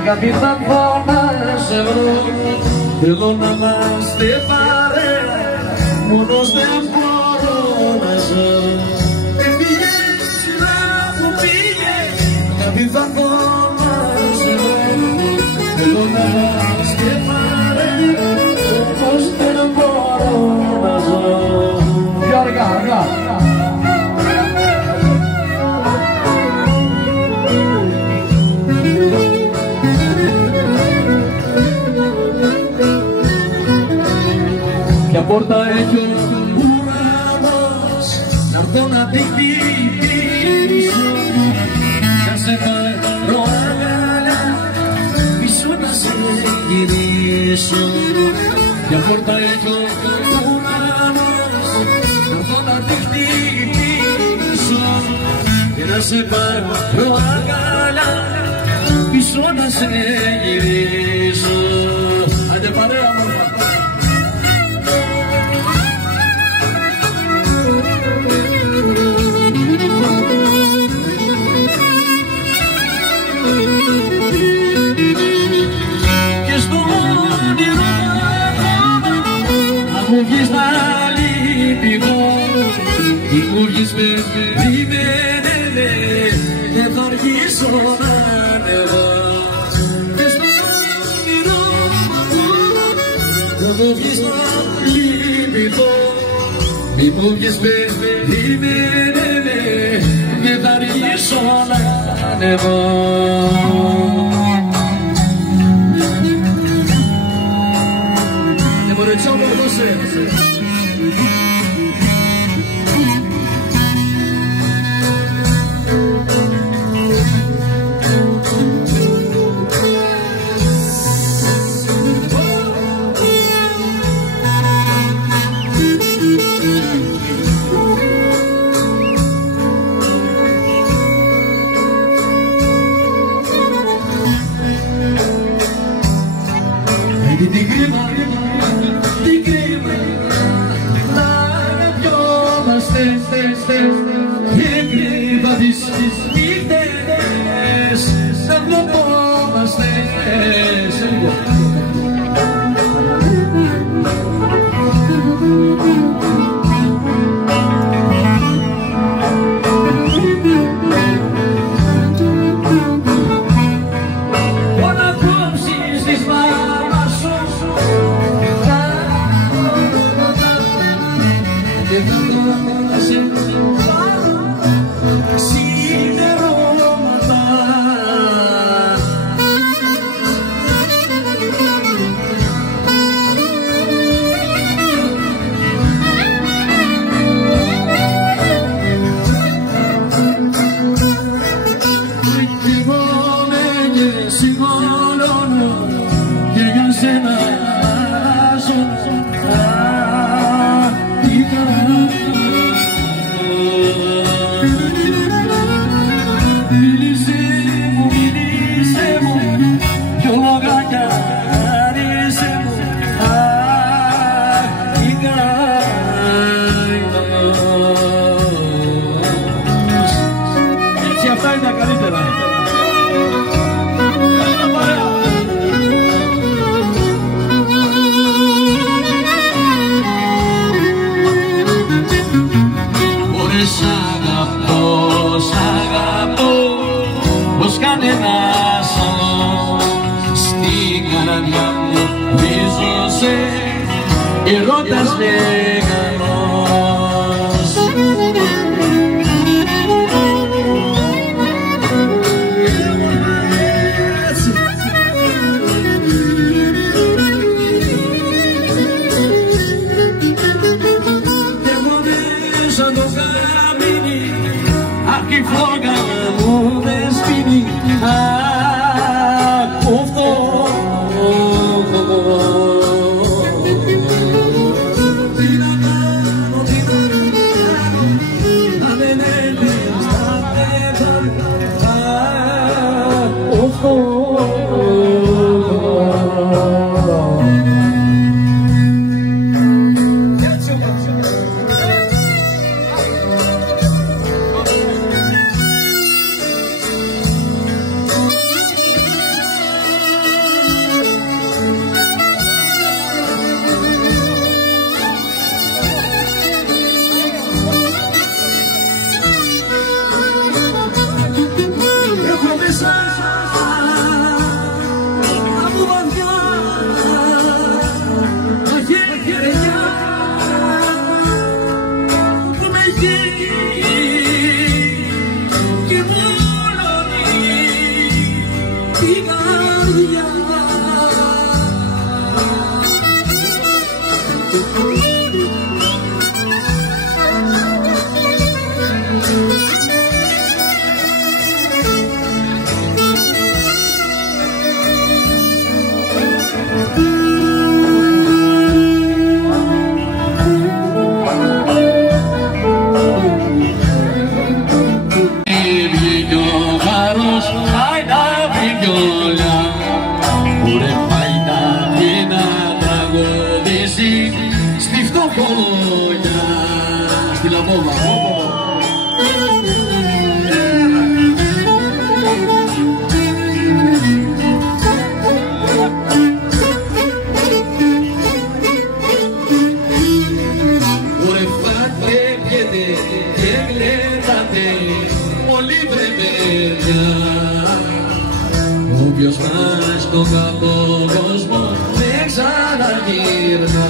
αγάπη θα πω να σε βρω. Θέλω να είμαστε παρέα, μόνος δεν μπορώ να ζω. Έφυγες σειρά που πήγες, αγάπη θα πω να σε βρω. Θέλω να είμαστε παρέα, μόνος δεν μπορώ να ζω. Πιο αργά, αργά. Ποια πόρτα έχει ο ουρανός, να έρθω να την χτυπήσω. Να σε πάρω αγκαλιά, πίσω να σε γυρίσω. Ποια πόρτα έχει ο ουρανός, να έρθω να την χτυπήσω. Και να σε πάρω αγκαλιά, πίσω να σε γυρίσω. Άντε παρέα μου. Μου βγεις να λυπηθώ, μου βγεις με περιμένε, δεν θα αργήσω να ανεβώ. Μες στο όνειρο μου βγεις να λυπηθώ, μου βγεις με περιμένε, δεν θα αργήσω να ανεβώ. Την κρίμα, να πιόμαστε και κρύβα τις νύχτες, να βλεπόμαστε. Αυτά είναι τα καλύτερα. Μπορείς σ' αγαπώ, πως κανένας άλλος στην καρδιά μου βίζωσε έρωτας μεγάλος. Η φλόγα μου δεν σπίνει, ακούω αυτό. καρδιά. Στη φτωχόλια, στη Λαμπόβα. Ωρε φάτε πιέτε και γλέντατε πολύ βρεμέρια. Όποιος πάει στον καλό κόσμο δεν ξαναγύρνα.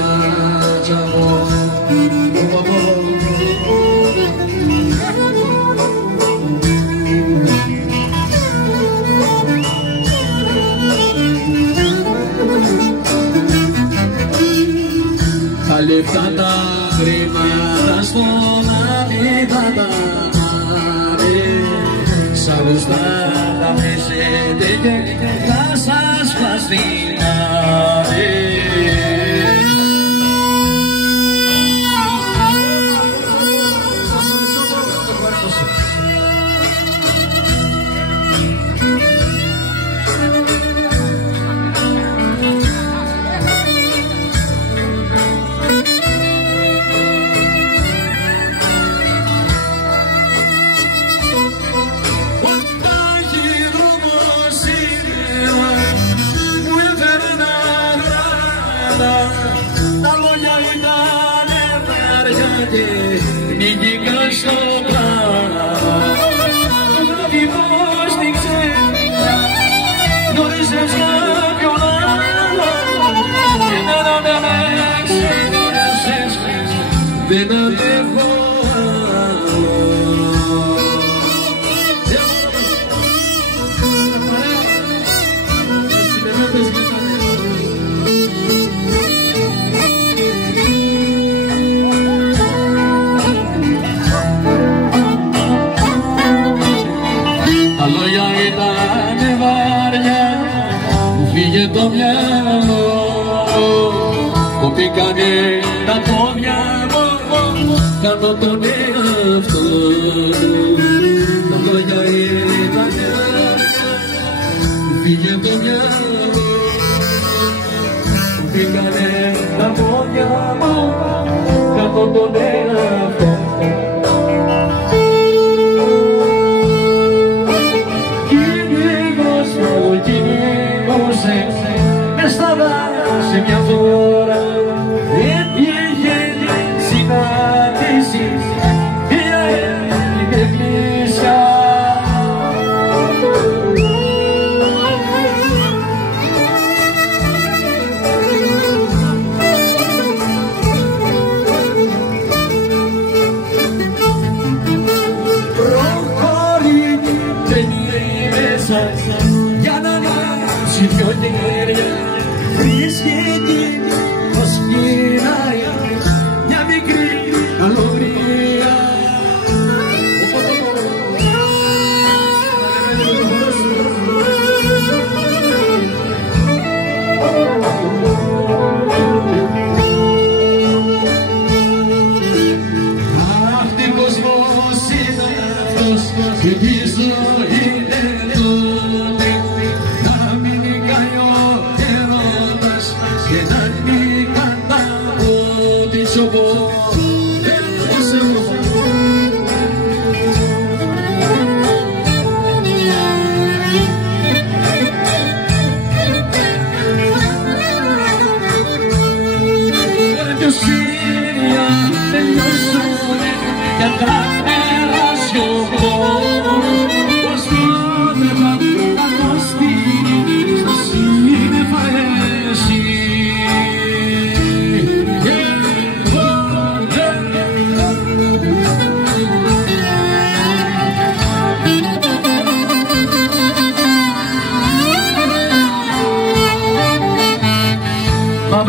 Τα λεφτά τα χρήματα στον αλήτα τα σ' αγωστά τα μεσέτε και θα σας φαστινάρει. Τα λόγια ήταν βαριά και νικήκα στο πράγμα. Τι υπόστηξε, γνώρισες κάποιον άλλο και δεν αντέχεσες, δεν αντέχω άλλο. Τα λόγια ήτανε βαριά, μου φύγε το μυαλό, κοπήκανε τα πόδια μου, κάνω τον εαυτό. Τα λόγια ήτανε βαριά, μου φύγε το μυαλό, κοπήκανε τα πόδια μου, κάνω τον εαυτό. Μες στα δάση μια φορά έτυχε συνάντηση μια ελληνική εκκλησιά. Προχωρεί και μέσα για να δει δυο χέρια βρίσκεται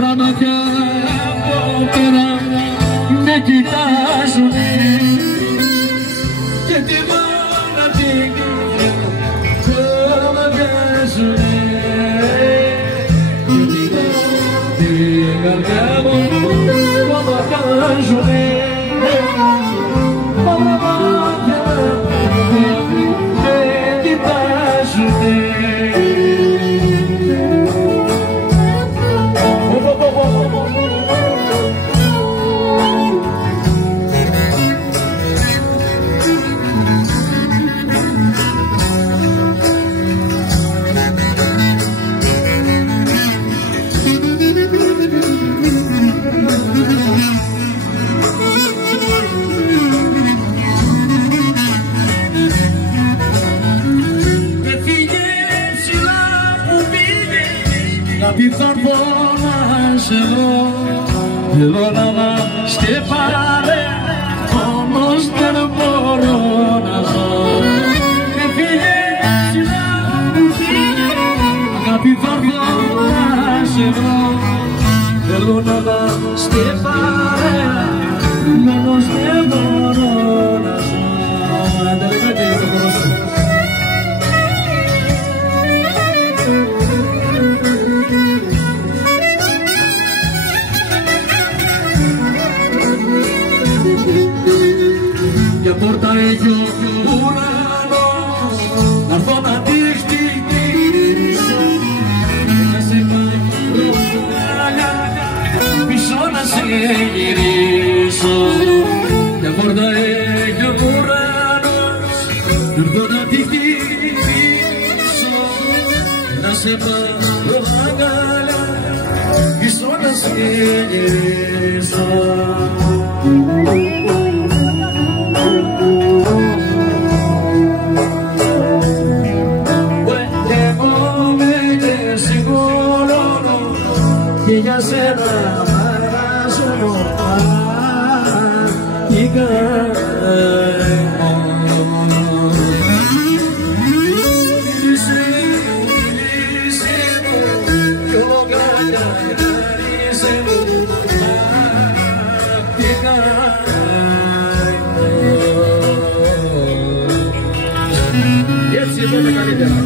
μαύρα μάτια από πέρα με κοιτάζουνε και τη μάνα την κομμαδιάζουνε και την καρδιά μου κομμαδιάζουνε μαύρα μάτια με κοιτάζουνε. Τι θα φωνάς εδώ, θέλω να μας και πάρε, όμως δεν μπορώ να ζω. Με φύγε ψηλά, αγάπη θα φωνάς εδώ, θέλω να μας και πάρε, όμως δεν μπορώ να ζω. Για πόρτα έχει ο ουρανός, να έρθω να τη χτυπήσω, να σε πάρω αγκαλιά, πίσω να σε γυρίσω. Για πόρτα έχει ο ουρανός, να έρθω να τη χτυπήσω, να σε πάρω αγκαλιά, πίσω να σε γυρίσω. Και για σένα μαράζω την καρδιά μου. Λύσε μου κι όλο καθάρισε μου την καρδιά μου. Έτσι είπαμε καλύτερα.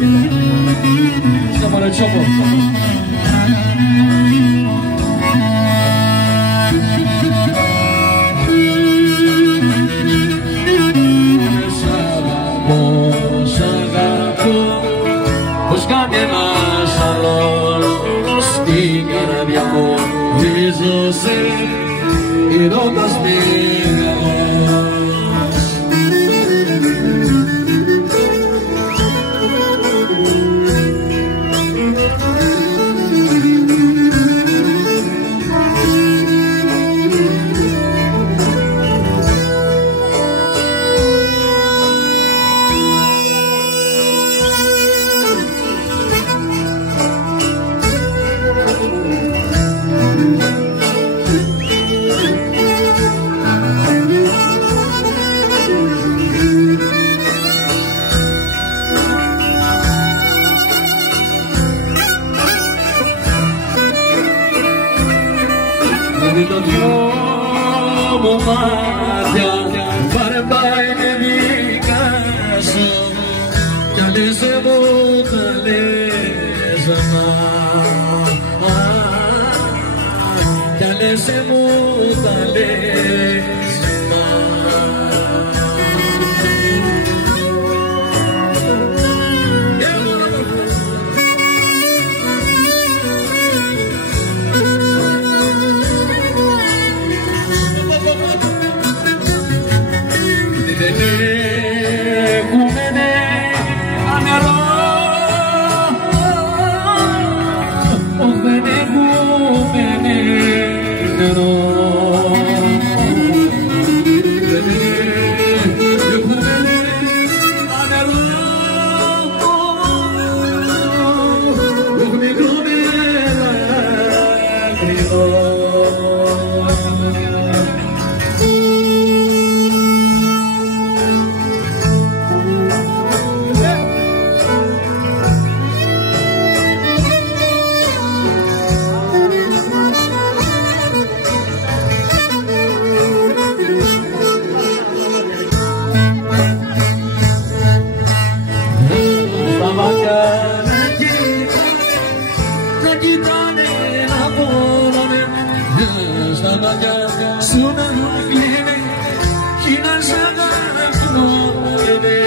Στο μαρατσόπο. Πως κανένας άλλος στην καρδιά μου βίζωσε ηρώντας μεγάλος. Με το δυο μου μάτια πάρε πάει με δικά σου κι αλέσε μου τα λες κι αλέσε μου τα λες. Δεν έχουμε νερό κοιτάνε να πόνανε, στα μάτια σου να κλείνε κι να σ' αγαπνώνε.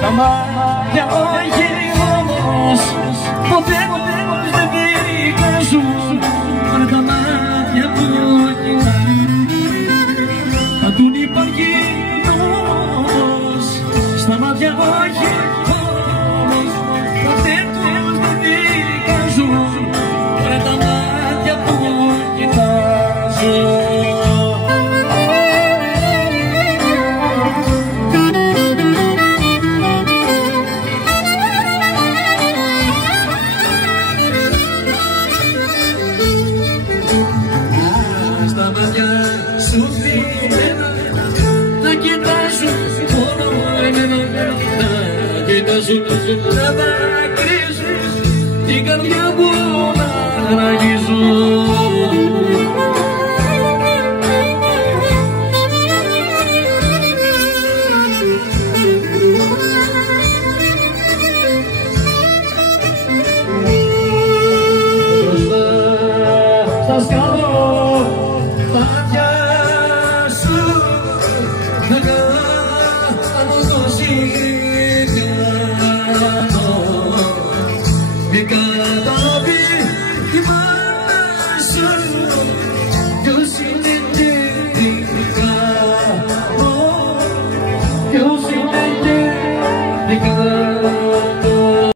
Στα μάτια όχι όμως, ποτέ δεν δικάζουν, πάρε τα μάτια που κοιτάνε. Αν τον υπάρχει όμως, στα μάτια όχι όμως, ποτέ τους δεν δικάζουν, πάρε τα μάτια που κοιτάζουν. Σου θυμένα, να κοιτάζουν μόνο εμένα, να κοιτάζουν, να δακρύζουν την καρδιά μου.